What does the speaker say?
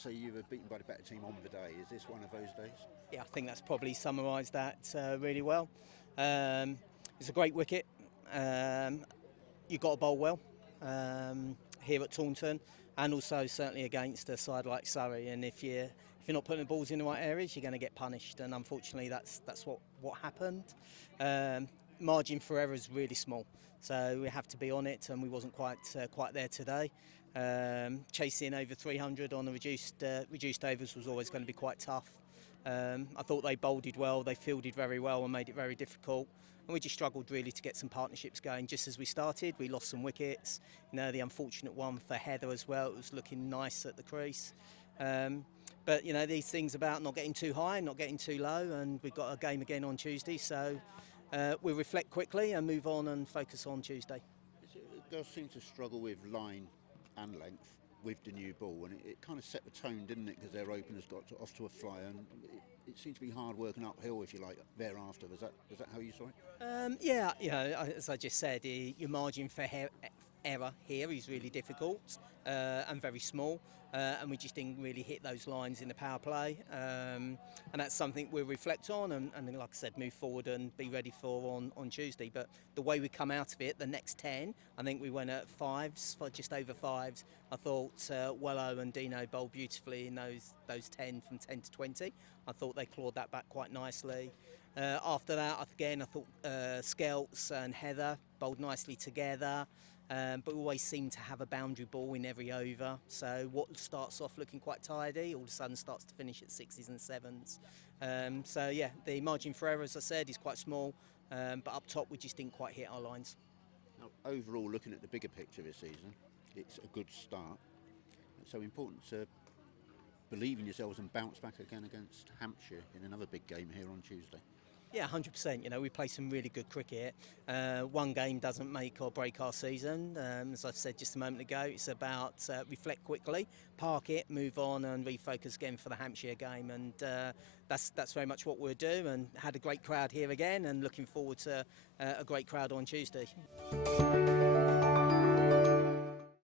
say you were beaten by the better team on the day. Is this one of those days? Yeah, I think that's probably summarised that really well. It's a great wicket. You've got to bowl well here at Taunton, and also certainly against a side like Surrey. And if you're not putting the balls in the right areas, you're going to get punished. And unfortunately, that's what happened. Margin for error is really small, so we have to be on it, and we wasn't quite there today. Chasing over 300 on the reduced overs was always going to be quite tough. I thought they bowled well, they fielded very well and made it very difficult, and we just struggled really to get some partnerships going. Just as we started, we lost some wickets. The unfortunate one for Heather as well, it was looking nice at the crease. But these things about not getting too high, not getting too low, and we've got a game again on Tuesday, so we'll reflect quickly and move on and focus on Tuesday. It does seem to struggle with line and length with the new ball, and it kind of set the tone, didn't it? Because their openers got off to a flyer, and it seemed to be hard working uphill, if you like, thereafter. Was that how you saw it? Yeah, as I just said, your margin for error here is really difficult and very small, and we just didn't really hit those lines in the power play, and that's something we'll reflect on and like I said, move forward and be ready for on Tuesday. But the way we come out of it, the next 10, I think we went at fives, for just over fives. I thought Wello and Dino bowled beautifully in those 10 from 10 to 20. I thought they clawed that back quite nicely. After that, I thought Skelts and Heather bowled nicely together, but we always seem to have a boundary ball in every over. So what starts off looking quite tidy, all of a sudden starts to finish at sixes and sevens. So yeah, the margin for error, as I said, is quite small, but up top we just didn't quite hit our lines. Now, overall, looking at the bigger picture this season, it's a good start. It's so important to believe in yourselves and bounce back again against Hampshire in another big game here on Tuesday. Yeah, 100%. We play some really good cricket. One game doesn't make or break our season. As I said just a moment ago, it's about reflect quickly, park it, move on and refocus again for the Hampshire game. And that's very much what we'll do, and had a great crowd here again and looking forward to a great crowd on Tuesday.